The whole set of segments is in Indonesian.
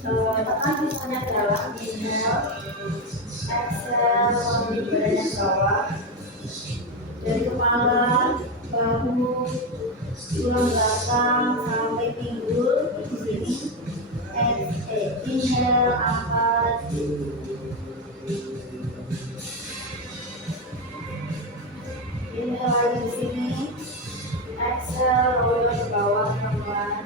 tekan misalnya dalam inhale, exhale, sambil badannya ke bawah dari kepala, bahu, tulang belakang sampai pinggul di sini. Inhale, angkat. Inhale lagi di sini. Exhale, roll ke bawah pelan-pelan.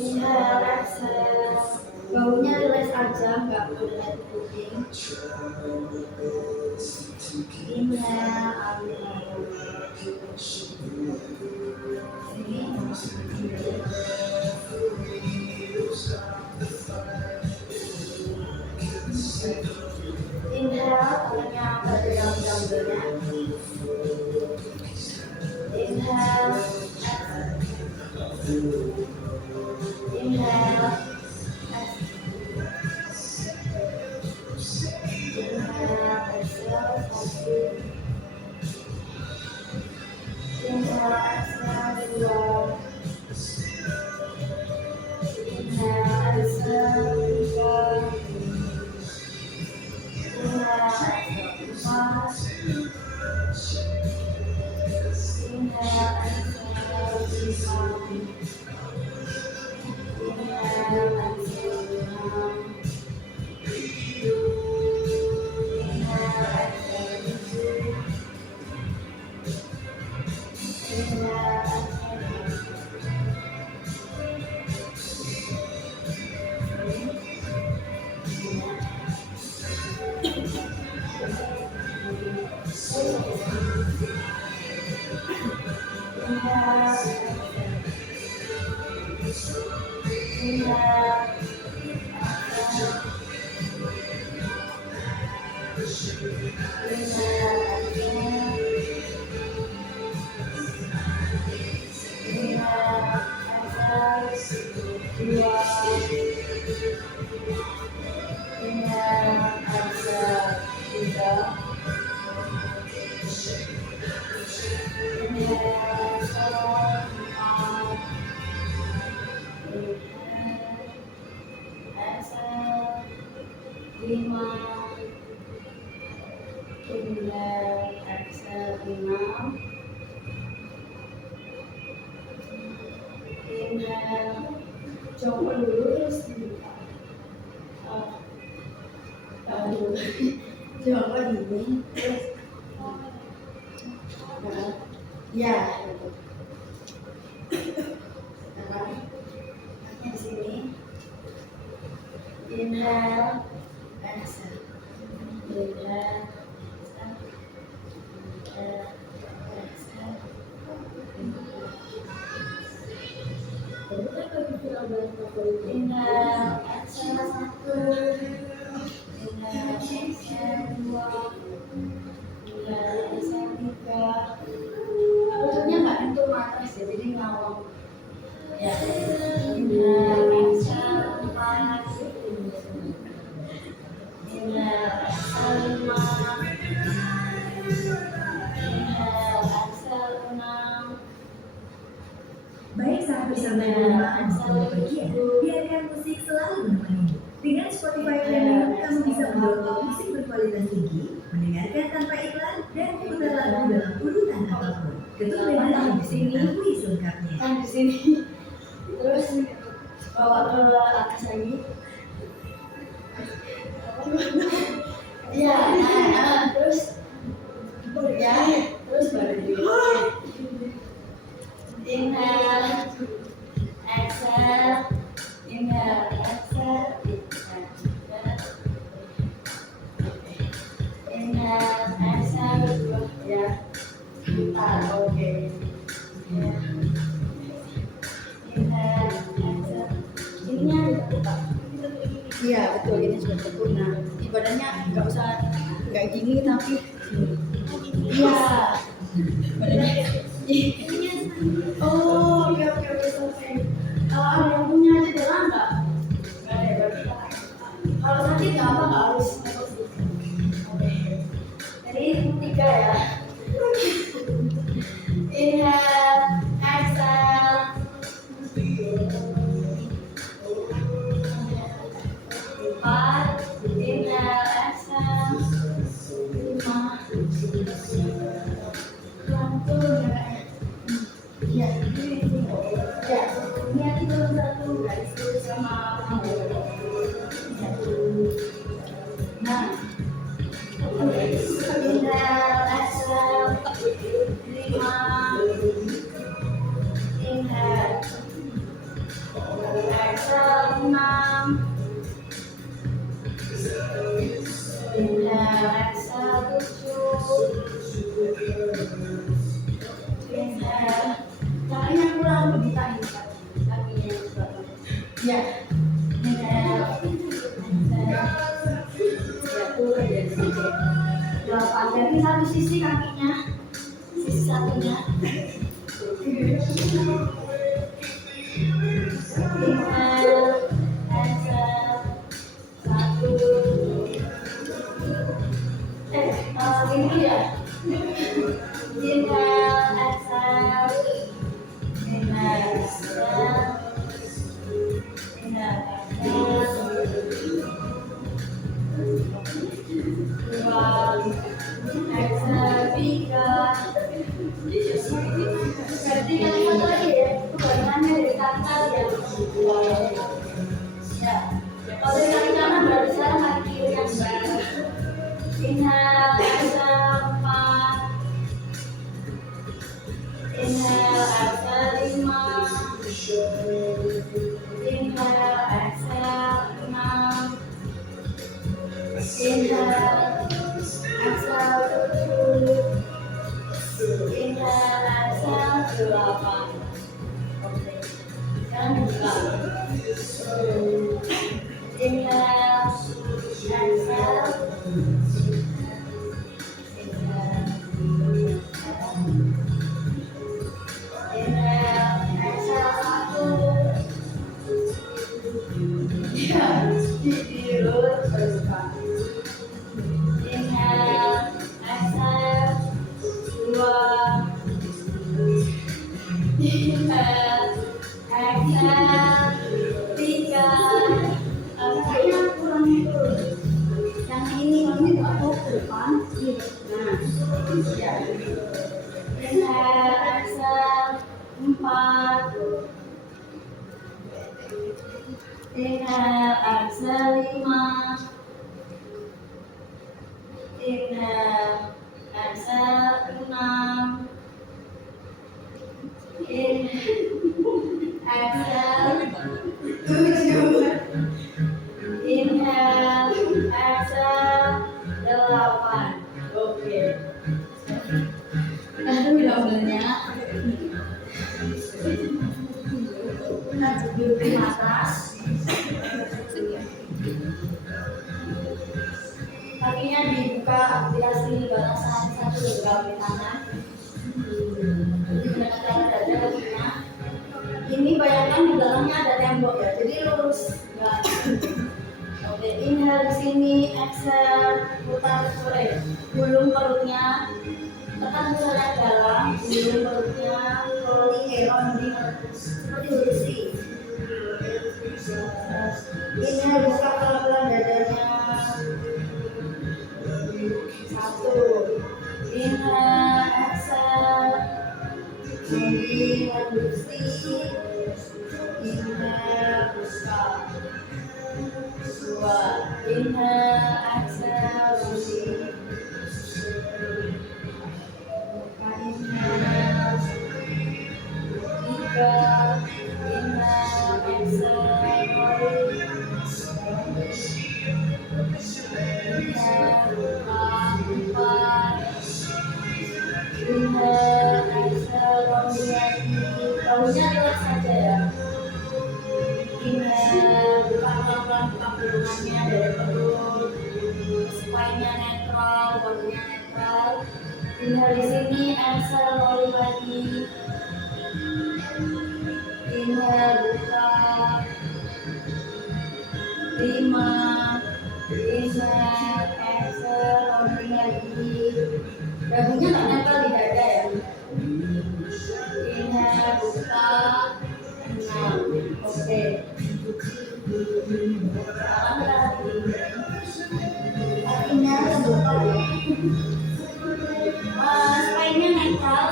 Inhale, exhale. Baunya relax aja, nggak perlu diputing. Inhale, ambil. Inhale, tangannya angkat ke dalam dumbbellnya. Inhale, inhale, coba dulu terus coba gini terus ya sekarang di sini inhale, exhale, inhale, inhale, exhale 1, inhale, exhale 2, inhale, exhale 3. Tutupnya nggak pintu atas ya, jadi ngawang. Ya, inhale, exhale 4, inhale, exhale 5, inhale, exhale 6. Baik saat bersama di rumah atau bepergian, biarkan musik selalu menemani. Dengan Spotify Premium, kamu bisa mendownload musik berkualitas tinggi, mendengarkan tanpa iklan, dan memutar lagu dalam urutan apapun. Ketuk beda di sini, akui selengkapnya. Kan di sini, terus bawa ke atas lagi. Ya, terus ya, terus baru di inhale, exhale, inhale, exhale, inhale, exhale, ya, oke. Inhale, exhale. Ininya ada. Iya betul, ini sudah sempurna. Badannya nggak usah nggak gini tapi iya badannya. Oh oke selesai. Kalau ada yang punya cedera nggak ada berarti. Kalau sakit nggak exhale 6. Inhale, exhale 7. Inhale. Kakinya kurang kita ini Kak. Kakinya yang belakang. Ya. Inhale. Exhale. Ya, turun dari sini. 8. Dari satu sisi kakinya. Sisi satunya. Inhale. Exhale. 1. Ini ya. Inhale, exhale. Inhale, exhale. Inhale, exhale. 2. Exhale, 3. Berarti kali satu lagi ya. Itu bayangannya dari kaki tadi ya. Ya. Kalau dari kaki kanan berarti sekarang kaki kiri yang baru. Inhale, exhale 4. Inhale, exhale 5. Inhale, exhale 6. Inhale, exhale 7. Inhale, exhale 8. Oke. Sekarang buka. Inhale, exhale. Inhale, exhale 5. Inhale, exhale 6. Inhale, exhale 7. Inhale, exhale 8. Oke. Kita dulu dumbbellnya. Kita duduk di atas. Kakinya dibuka, aplikasi balasan satu bergerak di tangan. Gimana cara dada kakinya? Ini bayangkan di belakangnya ada tembok ya, jadi lurus. Oke, inhale di sini, exhale, putar sore. Gulung perutnya, tekan pusatnya dalam, gulung perutnya, rounding seperti bersih. Inhale, buka pelan-pelan dadanya. 1. Inhale, exhale. Rounding, bersih. Inhale, buka. 2. Inhale, exhale, rounding. Buka, inhale. 3. Inhale, exhale, rounding. Inhale, buka. 4. Inhale, exhale, rounding lagi. Bahunya relax saja ya. Inhale, buka pelan-pelan, buka gulungannya dari perut. Spine-nya netral, bahunya netral. Inhale di sini, exhale, rolling lagi. Inhale, buka. 5. Inhale, exhale, rounding lagi. Dagunya tak nempel di dada ya. Inhale, buka. 6. Oke. Kakinya terbuka ya. Spine-nya netral,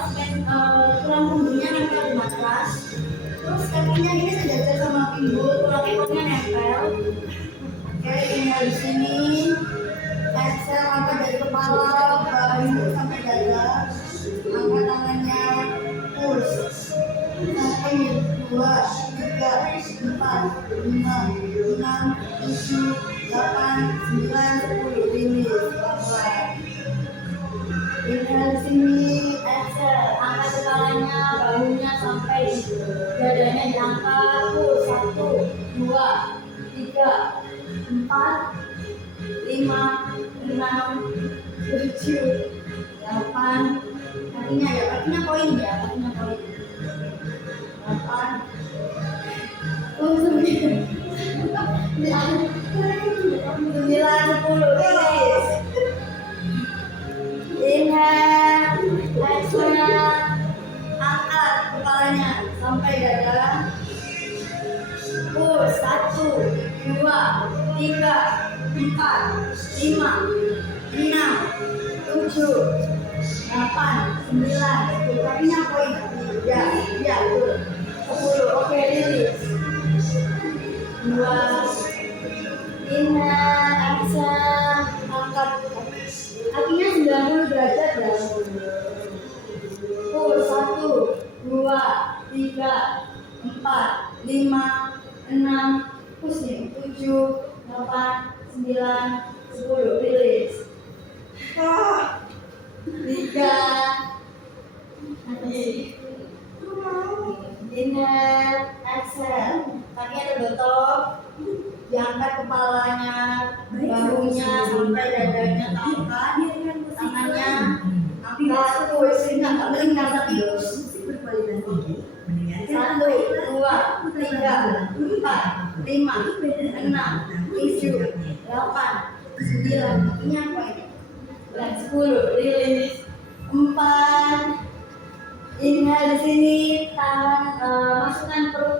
tulang punggungnya nempel di matras. Terus kakinya ini sejajar sama pinggul, tulang ekornya nempel. Oke, inhale di sini. Exhale, angkat dari kepala, bahu sampai dada. Angkat tangannya, push. 1, 2, 3, 4, 5, 6, 7, 8, 9, 10. Rilis. Inhale di sini, exhale. Angkat kepalanya, bahunya sampai dadanya diangkat. Push. 1, 2, 3, 4, 5, 6, 7, 8. Kakinya poin ya, kakinya poin. 8, 9, 10. Rilis. Inhale, exhale, angkat kepalanya sampai dada. Push. 1, 2, 3, 4, 5, 6, 7, 8, 9, 10. Kakinya poin. Ya, betul. 10. Oke, rilis. 2. Inhale, exhale, angkat kakinya 90 derajat ya. Push. 1, 2, 3, 4, 5, 6, push nih. 7, 8, 9, 10. Rilis. 3. Inhale, exhale. Kakinya terbentuk. Diangkat kepalanya, bahunya sampai dadanya terangkat. Tangannya angkat. Push. Enggak melingkar tapi Musik berkualitas tinggi, mendengarkan 1, 2, 3, 4, 5, 6, 7, 8, 9. Kakinya poin. 10. Rilis. 4. Inhale di sini, tahan, masukkan perut,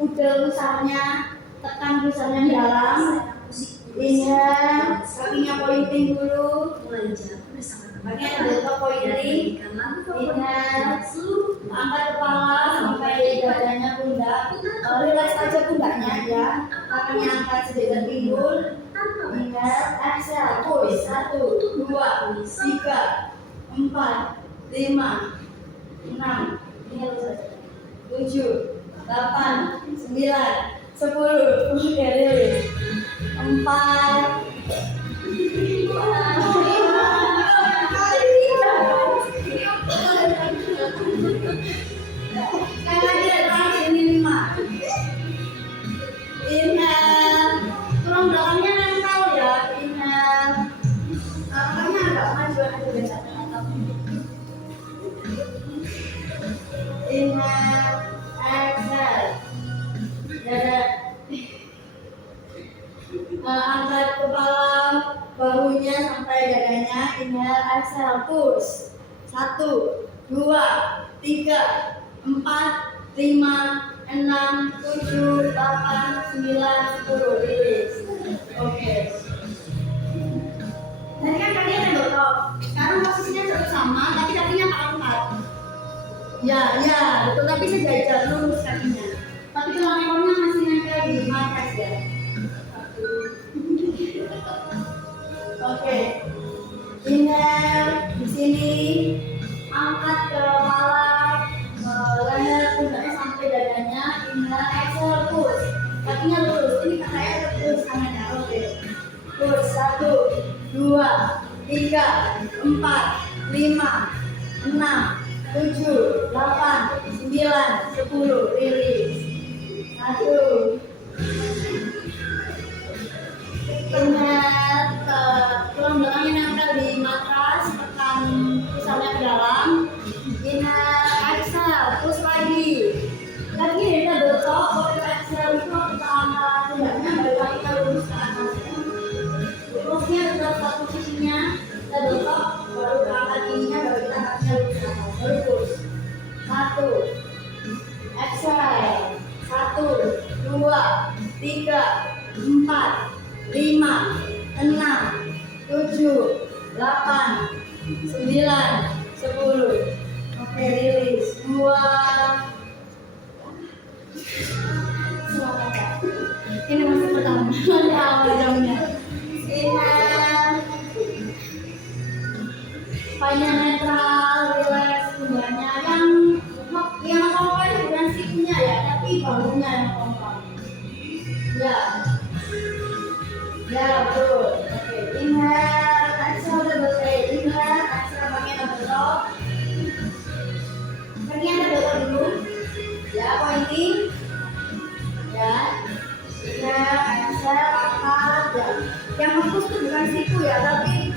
udel pusarnya, tekan pusarnya di dalam. Inhale, kakinya pointing dulu. Kakinya terbentuk pointing. Inhale, angkat kepala sampai dadanya pundak. Relax aja pundaknya ya. Kakinya angkat sedikit pinggul. Inhale, exhale, push. 1, 2, 3, 4, 5, 6, 7, 8, 9, 10. Oke, rilis. 4. Sekali lagi terakhir ini 5. Inhale, tulang belakangnya nempel ya. Inhale, tangannya agak maju aja biasa. Inhale, exhale. Dada. Angkat kepala, bahunya sampai dadanya. Inhale, exhale, push. 1, 2, 3, 4, 5, 6, 7, 8, 9, 10. Rilis. Oke. Tadi kan kakinya terbentuk. Sekarang posisinya tetap sama, tapi kakinya angkat. Ya, betul. Tapi sejajar lurus kakinya. Tapi tulang ekornya masih nempel di matras ya. Oke. Inhale di sini, angkat kepala, leher pundaknya sampai dadanya. Inhale, exhale, push. Kakinya lurus. Ini kakaknya terus tangannya. Oke. Push. 1, 2, 3, 4, 5, 6, 7, 8, 9, 10. Rilis. 1. Inhale, tulang belakangnya nempel di matras, tekan pusarnya ke dalam. Inhale, exhale, push lagi. Lagi kita bentuk, waktu exhale itu kita angkat pundaknya, balik lagi kita lurus ke atas. Lurusnya tetap satu sisinya, kita bentuk, baru ke angkat ininya, baru kita angkatnya lurus ke atas. Baru push. 1. Exhale. 1, 2, 3, 4, 5, 6, 7, 8, 9, 10. Oke, rilis. 2. Semangat. Ini masih pertama. Di awal jamnya. Inhale. Spine-nya netral, relax punggungnya. Yang kompak bukan sikunya ya, tapi bahunya yang kompak. Ya. Ya, betul. Oke, inhale, exhale double take. Inhale, exhale pakai double top. Kaki ada double dulu. Ya, pointing. Ya. Inhale, exhale, angkat. Ya. Yang fokus tuh bukan siku ya, tapi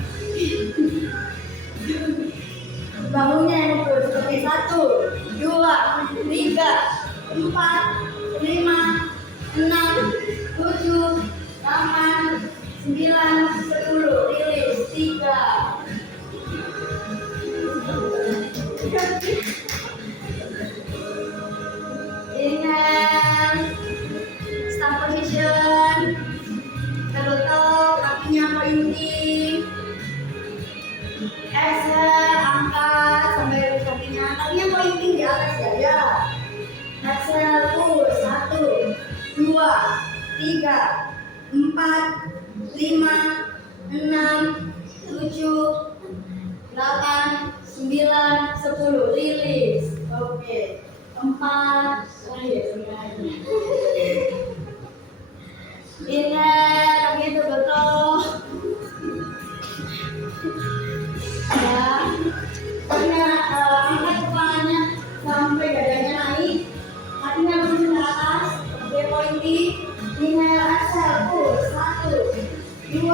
bangunnya yang fokus. Oke, 1, 2, 3, 4, 5, 6, 7, 8, 9, 10, rilis 3. Inhale, start position, double toe, kakinya pointing. Exhale, angkat sampai kakinya pointing di atas dada. Exhale, push 1, 2, 3, 4, 5, 6, 7, 8, 9, 10, rilis. Oke, 4, inhale, kaki double toe. Ya, angkat kepalanya sampai dadanya naik, kakinya langsung ke atas. Oke, pointing. Inhale, exhale, push 1, 2,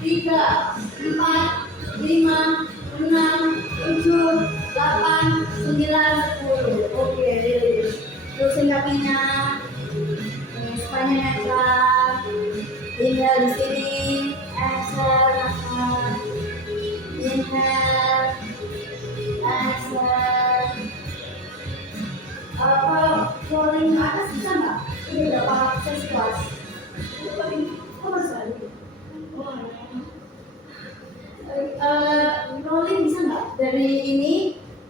3, 4, 5, 6, 7, 8, 9, 10. Oke, rilis. Terusin kakinya, spine netral. Inhale di sini, exhale, angkat. Inhale, exhale. Rolling ke atas bisa nggak? Ini berapa sesi kelas? Rolling bisa nggak? Dari ini,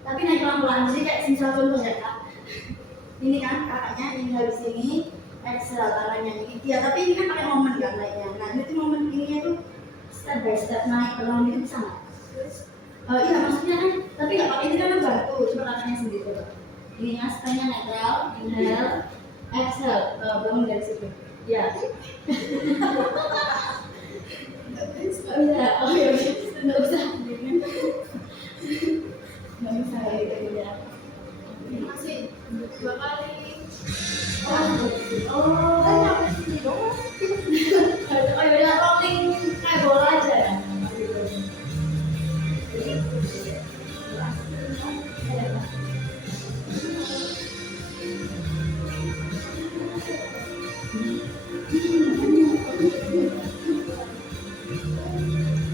tapi naik pelan-pelan. Jadi kayak misal contoh ya kak. Ini kan kakaknya inhale di sini, exhale tangannya ini. Ya tapi ini kan pakai momen kan naiknya. Nah itu momen ininya tuh step by step naik pelan itu bisa nggak? Iya maksudnya kan, tapi nggak pakai ini kan bantu. Coba kakaknya sendiri. Ini spine-nya netral, inhale, exhale, bangun dari situ. Ya. Oh iya, nggak usah. Nggak bisa kayak gitu ya. Masih 2 kali. Oh, kan nyampe sini doang. Oh iya, rolling kayak bola aja ya.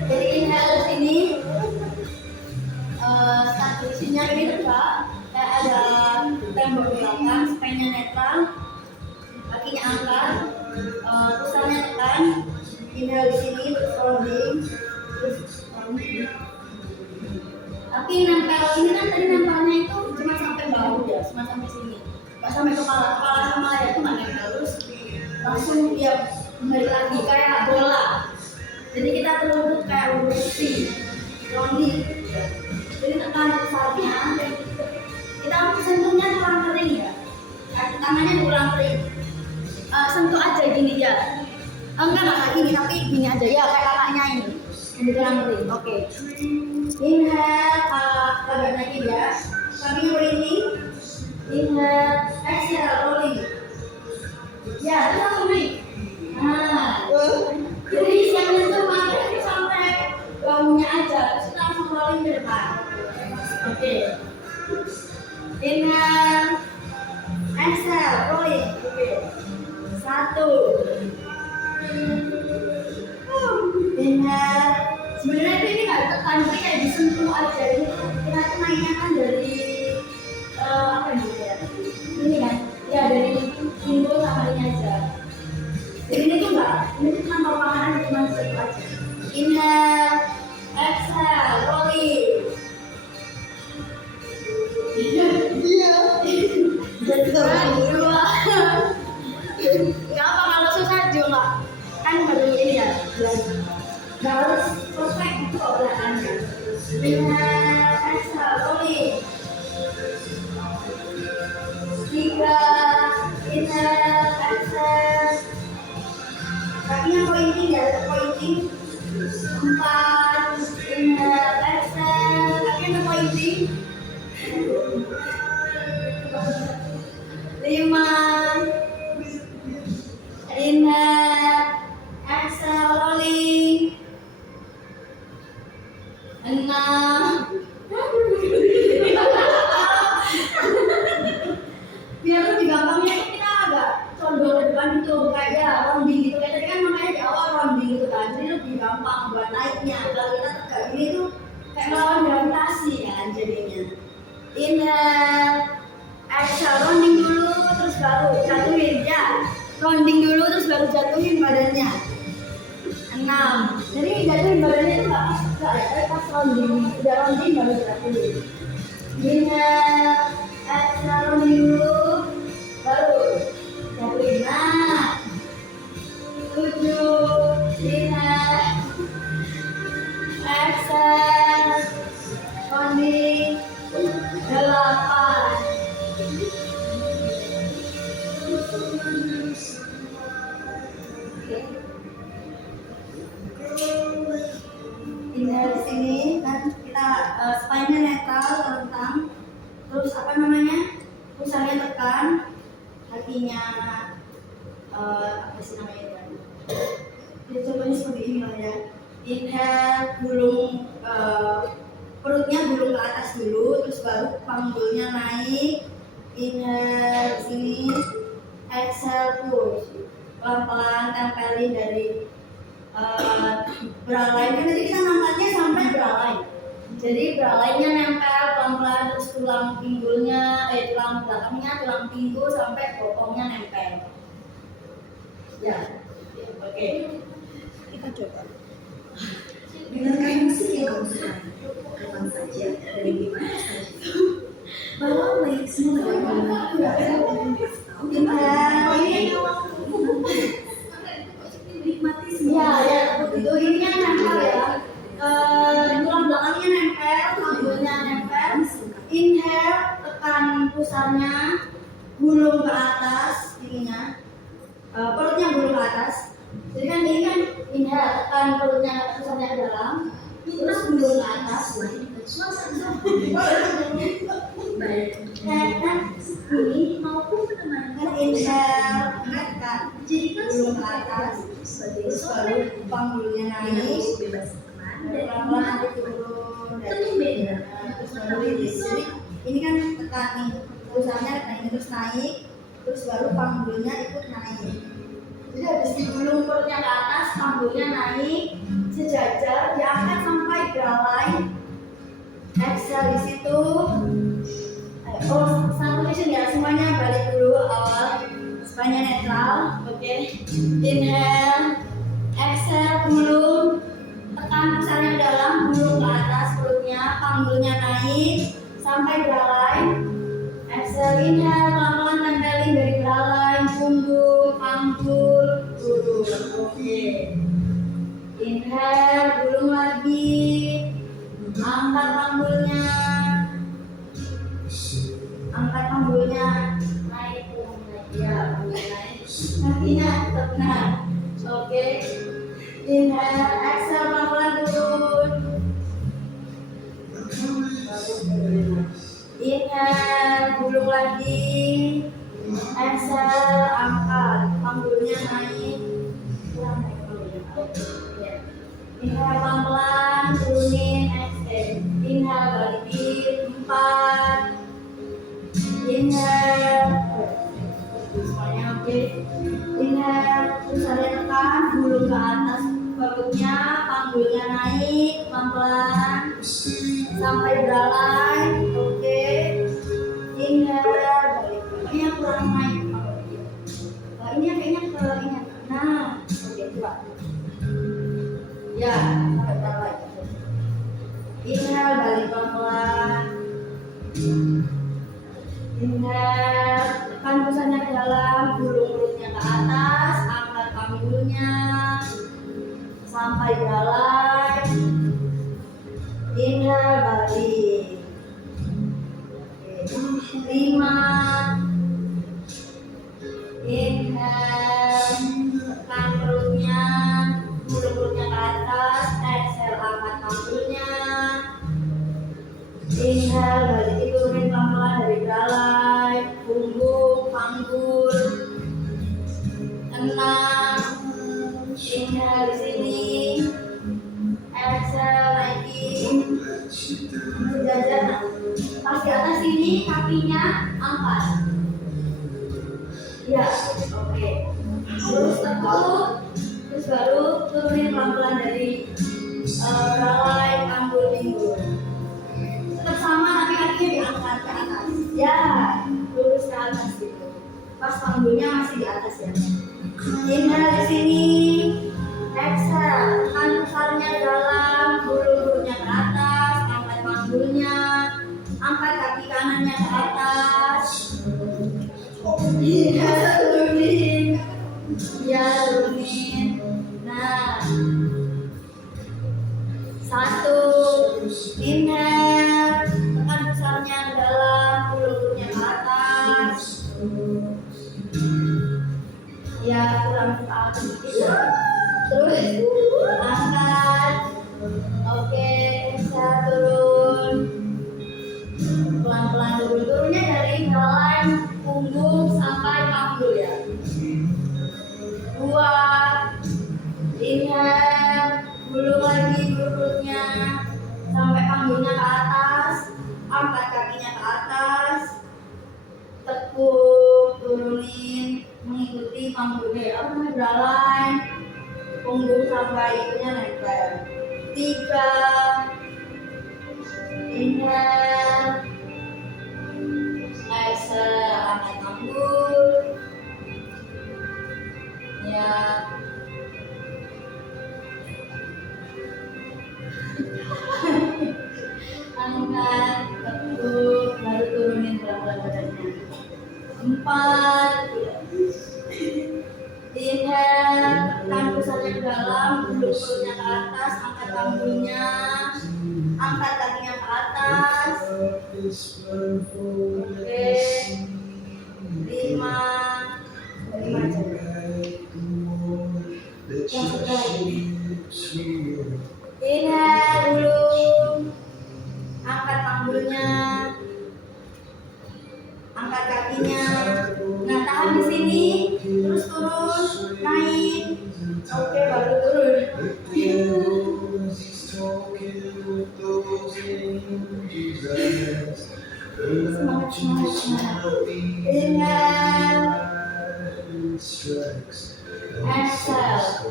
Jadi inhale di sini, start posisinya ini tegak, kayak ada tembok di belakang, spine-nya netral, kakinya angkat, pusarnya tekan. Inhale di sini, terus rounding. Tapi nempel ini kan tadi nempelnya itu cuma sampai bahu ya, cuma sampai sini, nggak sampai kepala. Kepala sama leher itu nggak nempel, terus langsung ya balik lagi kayak bola. Jadi kita perlu kayak rotation, rounding. Jadi tekan pusarnya, kita sentuhnya kurang kering ya, tangannya kurang kering. Sentuh aja gini ya, enggak gini tapi gini aja ya kayak kakaknya ini, ini kurang kering. Oke. Inhale, agak naik ya, kaki rolling. Inhale, exhale, rolling. Ya, itu langsung naik. Nah, jadi yang itu sampai bangunnya aja, terus kita langsung rolling ke depan. Oke. Inhale, exhale, rolling. Oke. 1. Inhale. Sebenarnya ini nggak ditekan, tapi kayak disentuh aja. Ini kita tuh naiknya kan dari apa ya? Ini kan, ya dari pinggul sama ini aja. Jadi ini tuh enggak, ini tuh cuma papangan aja, cuma sentuh aja. Inhale, exhale, rolling. Iya. Jadi 2. Gak apa kalau susah juga kan baru ini ya belajar. Gak harus perfect itu kok belakannya. Inhale, exhale, rolling. 3. Inhale, exhale. pointing ya, ada pointing. 4, inhale, exhale, kaki ada pointing. 5, inhale, exhale, rolling. 6, biar lebih gampangnya kita agak condong ke depan gitu, kayak rounding gitu. Kayak tadi kan makanya di awal rounding gitu kan, jadi lebih gampang buat naiknya. Kalau kita tegak gini tuh kayak melawan gravitasi kan jadinya. Inhale, exhale, rounding dulu terus baru jatuhin ya. Rounding dulu terus baru jatuhin badannya. 6, jadi jatuhin badannya itu nggak pas tegak ya, tapi pas rounding. Udah rounding baru jatuhin. Inhale, exhale, rounding dulu baru jatuhin. Nah, 7, inhale, exhale, rounding. 8, inhale di sini kan kita spine-nya netral, lentang. Terus apa namanya? Pusarnya tekan, kakinya apa sih namanya kan? Ya, contohnya seperti ini lah ya. Inhale, gulung perutnya gulung ke atas dulu, terus baru panggulnya naik. Inhale di sini, exhale push. Pelan-pelan tempelin dari beralai. Kan tadi kita ngangkatnya sampai beralai. Jadi beralainya nempel pelan-pelan, terus tulang pinggulnya, tulang belakangnya, tulang pinggul sampai bokongnya nempel. Ya, oke. Kita coba. Dengarkan musik yang kamu sukai, kapan saja, dari dimana saja. Bawa baik semua nikmati semua. Ya, begitu. Ini yang nempel ya. Tulang belakangnya nempel, panggulnya nempel. Inhale, tekan pusarnya, gulung ke atas, ininya. Perutnya gulung ke atas. Jadi kan ini kan inhale, tekan perutnya, pusarnya ke dalam, terus gulung ke atas. Kan ini maupun menemani inhale, tekan, jadikan gulung ke atas, terus baru panggulnya naik. bebas teman dan Pelan-pelan nanti turun tentu beda. terus baru rilis. Jadi ini kan tekan nih, pusarnya tekan ini terus naik, terus baru panggulnya ikut naik. Jadi habis digulung perutnya ke atas, panggulnya naik, sejajar, diangkat sampai beralai. Exhale di situ. Satu position ya, semuanya balik dulu awal. Spine-nya netral, oke. Inhale, exhale, gulung, tekan pusarnya ke dalam, gulung ke atas perutnya, panggulnya naik sampai beralai. Exhale, inhale, pelan-pelan tempelin dari beralai, punggung, panggul, gulung. Oke. Inhale, gulung lagi, angkat panggulnya, naik, ya, naik, kakinya tetap naik. Oke. Inhale, exhale, pelan-pelan turun. Inhale, gulung lagi. Exhale, angkat, panggulnya naik. Inhale, pelan-pelan turunin, exhale. Inhale, balikin, 4. Inhale, semuanya oke. Inhale, pusarnya tekan, gulung ke atas perutnya, panggulnya naik, pelan-pelan sampai beralai. Oke. Inhale, balik. Ini yang kurang naik. Ini kayaknya ke ini. Nah, oke, coba. Ya, sampai beralai. Inhale, balik pelan-pelan. Inhale, tekan pusarnya ke dalam, gulung perutnya ke atas, angkat panggulnya sampai beralai. Inhale, balik. 5. Inhale, tekan perutnya, Inhale di sini, exhale lagi. Sejajar. Pas di atas sini kakinya angkat. Ya, oke. Terus tekuk, terus baru turunin pelan-pelan dari balai panggul pinggul. Tetap sama tapi kakinya diangkat ke atas. Ya, lurus ke atas gitu. Pas panggulnya masih di atas ya. Inhale di sini, exhale, tangan besarnya dalam, bulu-bulunya ke atas, angkat panggulnya, angkat kaki kanannya ke atas. Iya, turunin. Ya, turunin. Nah, 1, inhale, tekan besarnya ke dalam, bulu-bulunya ke atas. Ya, kurang ke atas sedikit. Terus angkat. Oke, bisa turun. Pelan-pelan turun. Turunnya dari balai punggung sampai panggul ya. 2, inhale, gulung lagi bulu-bulunya sampai panggulnya ke atas, angkat kakinya ke atas, tekuk, turunin, mengikuti panggulnya. Apa namanya, balai punggung sampai itunya nempel. 3, inhale, exhale, angkat panggul. Ya, angkat, tekuk, baru turunin pelan-pelan badannya. 4, inhale, tekan pusatnya ke dalam, bulu-bulunya ke atas, angkat panggulnya, angkat kakinya ke atas. Oke, 5 aja. Yang lagi. Inhale dulu, angkat panggulnya, angkat kakinya. Nah, tahan di sini, terus turun, naik. Oke, baru turun. Semangat, semangat, semangat. Inhale, exhale.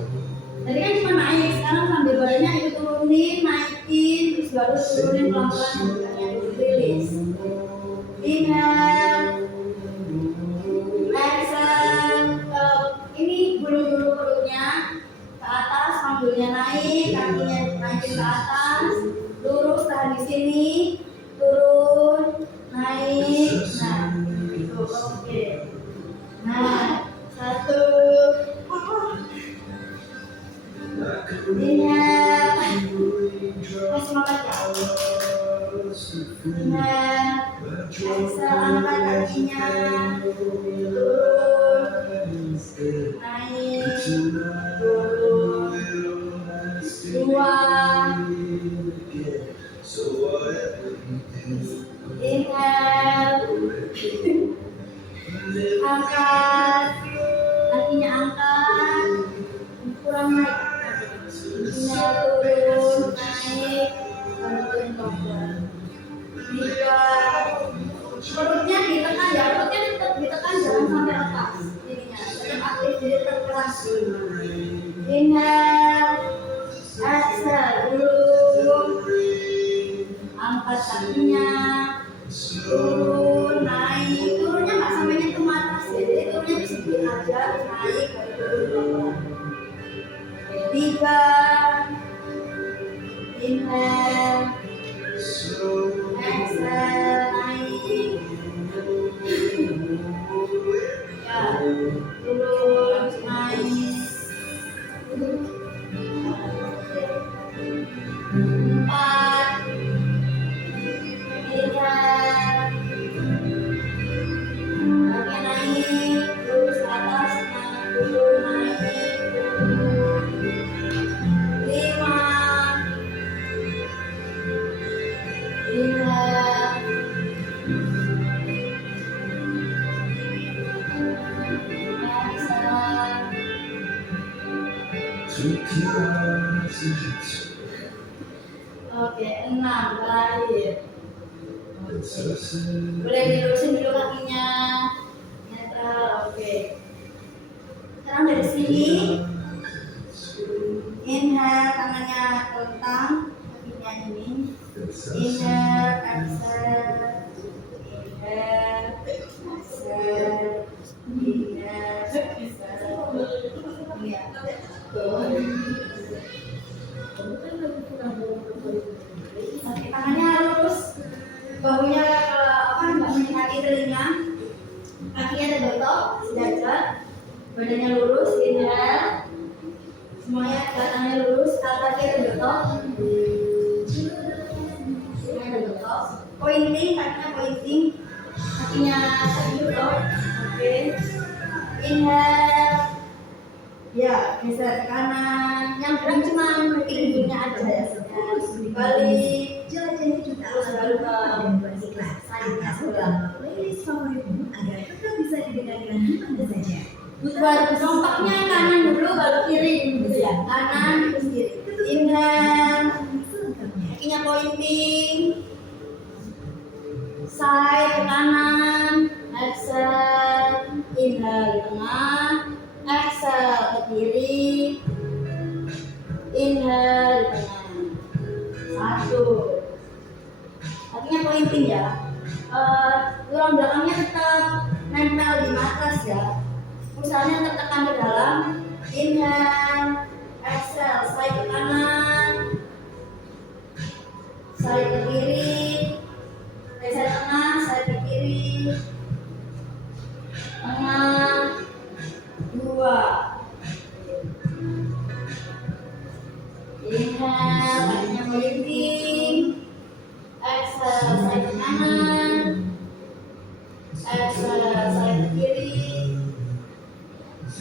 Tadi kan cuma naik, sekarang sambil badannya itu turunin, naikin, terus baru turunin pelan-pelan, rilis. Inhale, exhale. Ini bulu-bulu perutnya ke atas, panggulnya naik, kakinya naikin ke atas, lurus, tahan di sini, turun, naik. Nah, itu oke. Nah, 1. Inhale, masih makan ya? Inhale, exhale, angkat kakinya, turun, naik, turun. 2, inhale, angkat, kakinya angkat, kurang naik. Inhale, turun, naik, baru turun pelan-pelan. 3, perutnya ditekan ya, perutnya tetap ditekan, jangan sampai lepas. Jadinya tetap aktif, jadi tetap keras. Inhale, exhale dulu, angkat kakinya, turun, naik. Turunnya nggak sampai nyentuh atas ya, jadi turunnya di sini aja, naik, baru turun pelan-pelan. 3, inhale, exhale, naik. Ya, turun, naik. 4, inhale, kaki naik, lurus ke atas, turun, naik, turun. 5, Oke, 6 terakhir. Boleh dilurusin dulu kakinya. Netral, oke. Sekarang dari sini, inhale, tangannya telentang, kakinya ini. Inhale, exhale, inhale, exhale, inhale, exhale. Iya. Oke, tangannya lurus, bahunya mendekati telinga, kakinya terbentuk, sejajar, badannya lurus, inhale, semuanya tangannya lurus, kakinya terbentuk, semuanya terbentuk, pointing, kakinya pointing, kakinya terbentuk, oke, inhale, ya, geser ke kanan, yang gerak cuma hidungnya aja ya, balik, Jelajahi juta lagu dan buat iklan. Hanya sebelah playlist favoritmu agar tetap bisa didengar dengan di mana saja. buat rompaknya kanan dulu baru kiri gitu ya, kanan terus kiri. Inhale, kakinya pointing, side ke kanan, exhale, inhale di tengah, exhale ke kiri, inhale di tengah. Satu, kakinya pointing ya. Tulang belakangnya tetap nempel di atas ya. Pusatnya tertekan ke dalam. Inhale, exhale, slide ke kanan, slide ke kiri, geser tengah, slide ke kiri, tengah, 2. Inhale, kakinya pointing, exhale, slide ke kanan, exhale, slide ke kiri.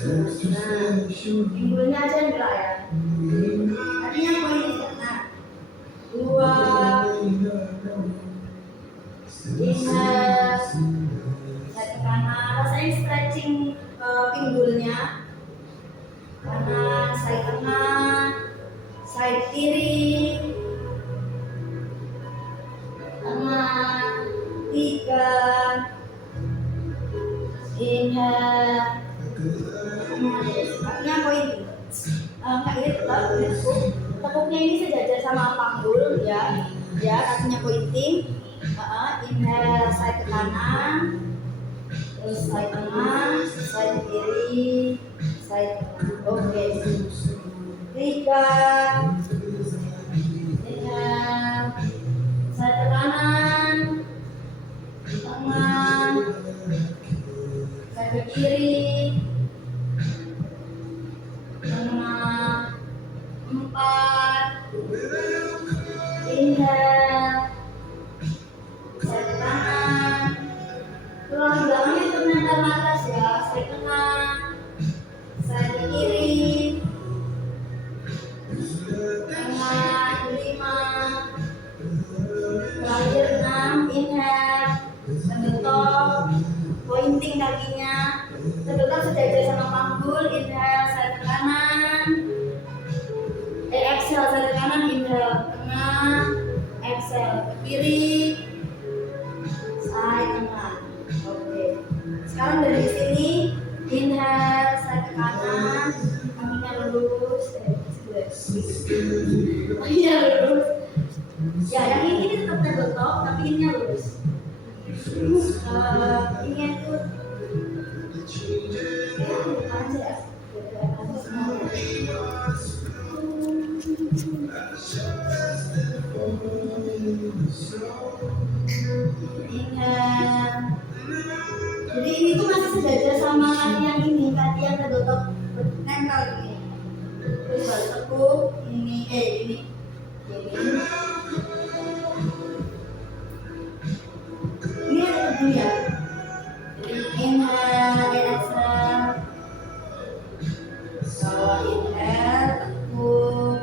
Nah, pinggulnya aja yang gerak ya. Kakinya pointing ke tengah. 2. Inhale, slide ke kanan. Rasain stretching pinggulnya. Kanan, slide tengah, slide kiri, tengah, 3. Inhale, kakinya pointing. Kakinya tetap tekuk. Tekuknya ini sejajar sama panggul ya. Ya, kakinya pointing. Inhale, slide ke kanan, terus slide tengah, slide kiri, slide tengah. Oke. 3. Inhale, slide ke kanan, tengah, slide ke kiri, tengah, 4. Inhale, slide ke kanan, tulang belakangnya ternyata atas ya, slide tengah, slide ke kiri, tengah, 5. Terakhir 6. Inhale, terbentuk, pointing kakinya, terbentuk sejajar sama panggul. Inhale, slide ke kanan, exhale, slide ke kanan, inhale, tengah, exhale ke kiri, slide tengah. Oke. Sekarang dari sini, inhale, slide ke kanan, kakinya lurus, kakinya lurus. Ya, yang ini tetap terbentuk, tapi ininya lurus. Ini itu ya, aja ya. Inhale. Jadi ini tuh masih sejajar sama yang ini, kaki yang terbentuk nempel ini. Terus baru tekuk, ini. Ini ada dulu ya. Inhale, exhale. Bawah inhale, tekuk.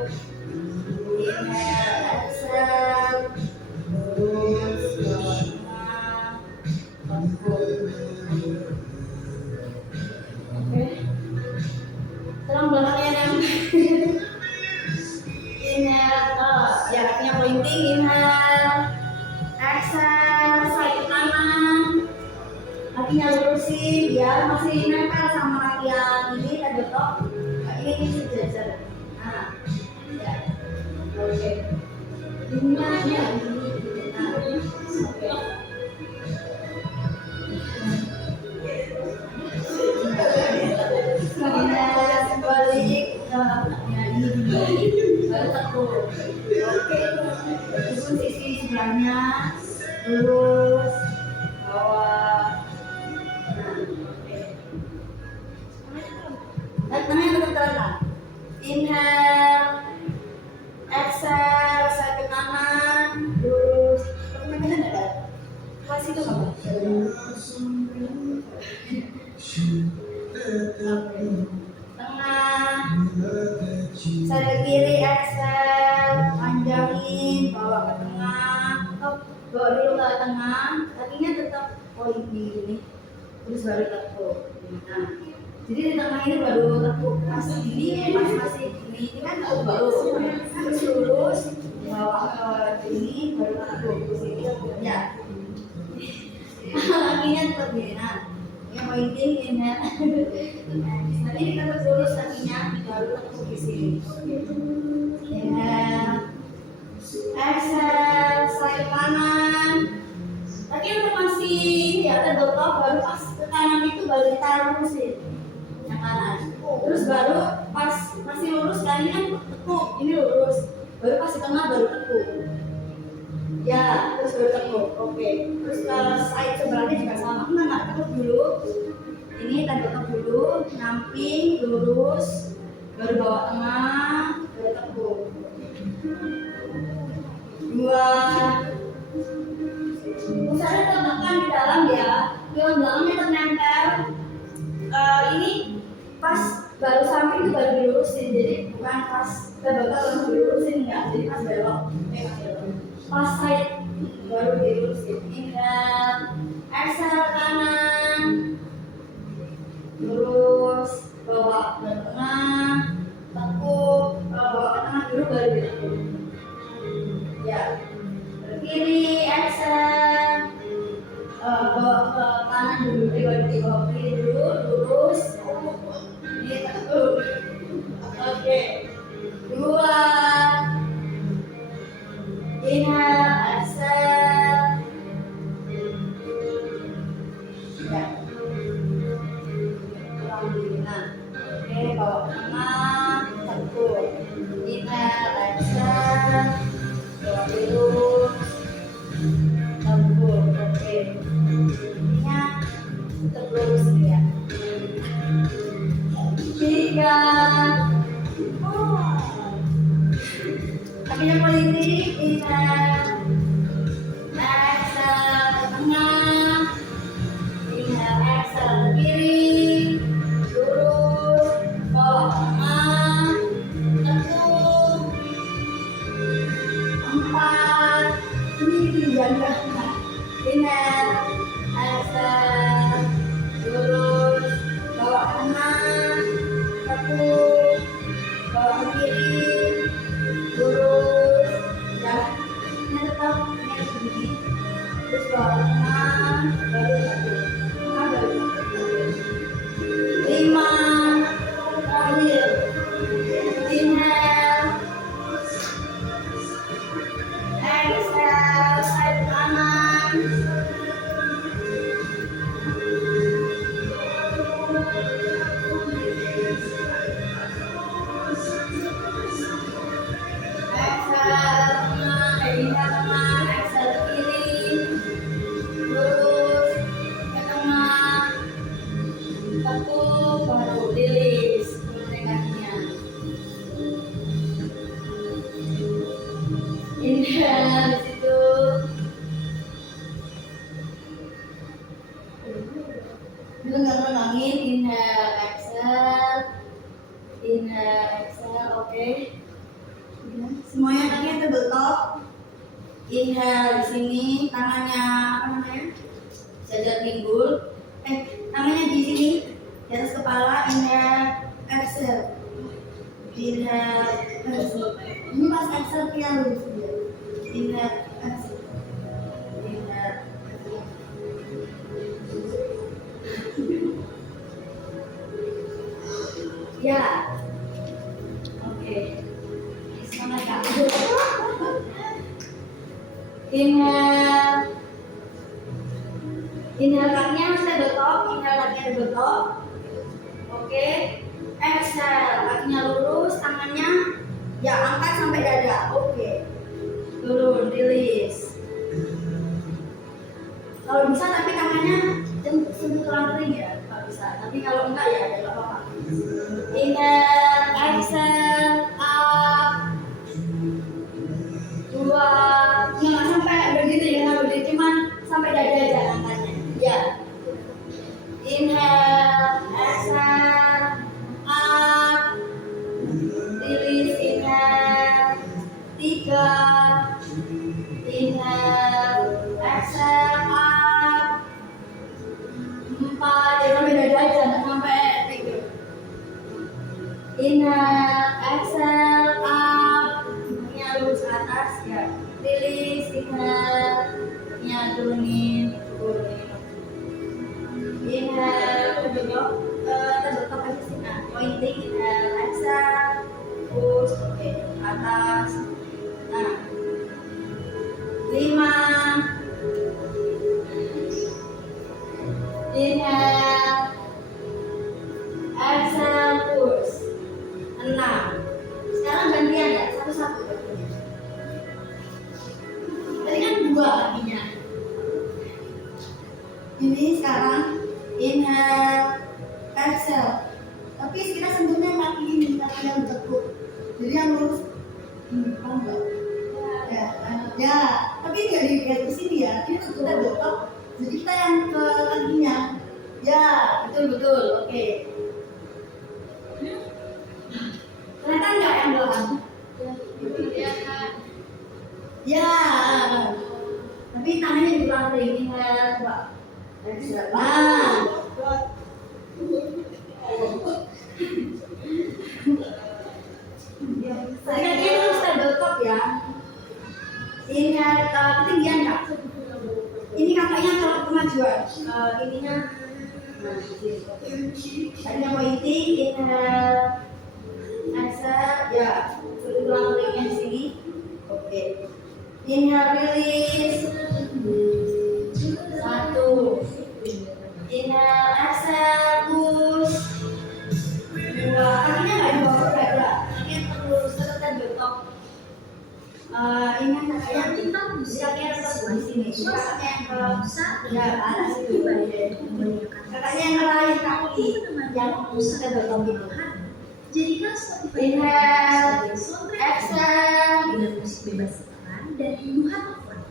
Inhale, exhale. Terus bawah tengah, tekuk. Oke. Tulang belakangnya yang kakinya lurusin ya, masih nempel sama kaki yang ini tadi tok. Ini sejajar. Nah, ya. Oke. Ininya ya ini. Nah, oke. Balik ya ini baru tekuk. Oke. Terus sisi sebelahnya lurus bawah. Nah, tangannya tetap terangkat. Inhale, exhale, saya ke kanan, lurus. Tangannya ada. Kasih itu apa? Tengah, saya ke kiri, exhale, panjangin, bawa ke tengah, bawa dulu ke tengah, kakinya tetap ini, terus baru tekuk. Nah, jadi di tengah ini baru tekuk pas ini, pas masih ini kan tekuk baru, terus lurus, bawa ke ini, baru tekuk di sini, ya. Kakinya tetap gini, nah. Yang penting inhale. Nah, ini kita lurus kakinya baru tekuk di sini. Inhale, exhale, side kanan. Tadi udah masih ini ya, ada beberapa baru pas ke kanan itu baru kita lurusin yang kanan. Terus baru pas masih lurus kali kan tekuk, ini lurus. Baru pas di tengah baru tekuk. Ya, terus baru tekuk. Oke. Terus ke side sebelahnya juga sama. Enggak tekuk dulu. Ini tadi tekuk dulu, nyamping, lurus, baru bawa tengah, baru tekuk. 2. Pusatnya tertekan di dalam ya, yang belakangnya ternempel. Ini pas baru samping itu baru dilurusin, jadi bukan pas terbatal langsung dilurusin enggak, jadi pas belok, pas side baru dilurusin. Inhale, exhale kanan, lurus, bawa ke tengah, tekuk, bawa ke tengah dulu baru ditekuk. Ya, kiri, exhale, bawa ke kanan dulu, baru dibawa ke kiri dulu, lurus, ini tekuk. Oke, 2, inhale, exhale, ya, kurang diri. Nah, oke, bawa ke tengah, tekuk, inhale, exhale, bawa lurus, tekuk. Oke, ininya tetap lurus ya. 3, kakinya politik, inhale, exhale ke tengah, inhale, exhale ke kiri, lurus, bawa ke tengah, tekuk. 4, ini dijaga. Inhale, exhale, lurus, bawa ke tengah, tekuk, bawa ke kiri, lurus, ya. Ini tetap ini begini. Terus bawa ke tengah, baru tekuk. Tengah baru tekuk. 5, terakhir. Inhale, exhale, side kanan. Inhale di situ. Dilenggang-lenggangin, inhale, exhale, inhale, exhale, oke. Semuanya kakinya terbetok. Inhale di sini, tangannya apa namanya? Jajar pinggul. Tangannya di sini, di atas kepala. Inhale, exhale. Inhale, exhale. Ini pas exhale kita lurus dia. Inhale, exhale. Inhale, exhale. Oke. Semangat Kak. Inhale. Inhale kakinya tabletop, inhale kakinya tabletop. Oke. Exhale, kakinya lurus, tangannya ya angkat sampai dada. Oke. Turun, release. Kalau bisa tapi tangannya sentuh tulang kering ya, kalau bisa. Tapi kalau enggak ya enggak apa-apa. Inhale, exhale, up. 2. Jangan sampai berdiri, jangan berdiri, cuman sampai dada aja angkatnya. Ya. Inhale, exhale, up. Release, inhale. 3. Inhale, exhale, up. 4. Jangan sampai dada aja, jangan sampai tidur. Inhale, exhale, up. Ini lurus ke atas ya. Release, inhale. Ini turunin. Inhale, terbentuk aja sih. Nah, pointing, inhale, exhale, push, oke, atas. Nah, 5. Inhale, exhale, push. 6. Sekarang gantian ya, satu-satu. Tadi kan 2 kakinya. Ini sekarang inhale, exhale. Tapi kita sentuhnya kaki ini, kaki yang bertekuk. Jadi yang lurus ini, paham nggak? Ya. Tapi nggak dilihat ke sini ya. Ini tuh kita dokter. Jadi kita yang ke kakinya. Ya, betul. Oke. Kelihatan nggak yang belakang? Ya. Tapi tangannya di belakang ini, coba. Nah. Tadi harus tabletop ya. Inhale, ketinggian Kak. Ini kakaknya kalau kemajuan. Ininya. Nah, tadinya pointing, inhale, exhale, ya. Tulang ringnya di sini. Oke. Inhale, release. 1. Inhale, exhale, push. 2. Kakinya nggak dibawa ke dada. Kakinya terus tabletop. Ini kakaknya kita tetap di sini. Kakaknya yang ke atas itu. Kakaknya yang ngeraih kaki yang tabletop gitu. Jadikan Spotify Inhale, sebagai exhale. dengan musik bebas sekarang dan puluhan favorit.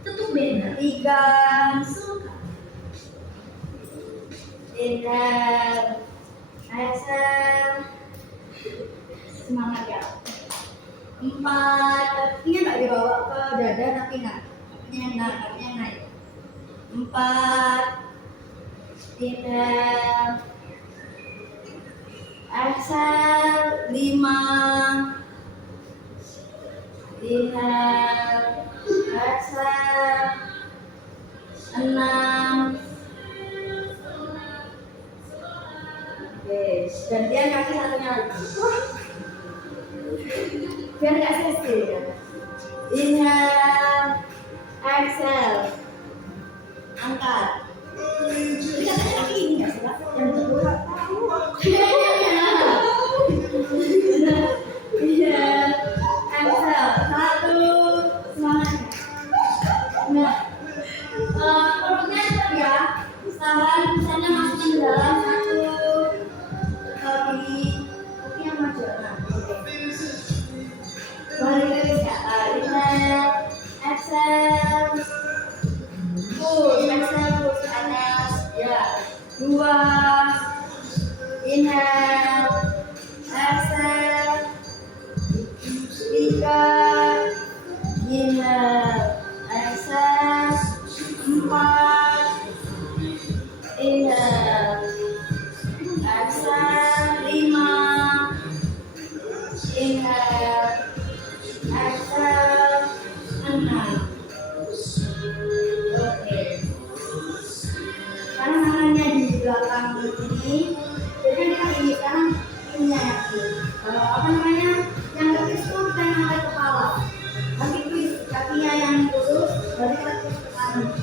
Tutup banner 3. selengkap. Inhale, exhale. Semangat ya. 4. Ini nggak dibawa ke dada tapi nggak. Kakinya naik. 4. Inhale, exhale. 5. Inhale, exhale. 6. Oke, gantian kaki satunya lagi. Biar nggak sesi ya. Inhale, exhale, angkat. Ini katanya kaki ini nggak sih Pak? Yang betul. Iya, exhale, 1. Semangat. Nah, perutnya tetap ya. Tahan, misalnya masukkan ke dalam 1. Kaki yang maju. Nah, oke. Balik lagi ya. Inhale, exhale, push, exhale, push ke atas. Ya. 2. Inhale, exhale. 3. Inhale, exhale. 4. Inhale, exhale. 5. Inhale, exhale. 6. Oke. Sekarang tangannya di belakang ini. Jadi kita ini sekarang ini ya. apa namanya, yang nge-twist tuh kita yang angkat kepala. Nanti twist kakinya yang lurus, baru kita twist ke kanan.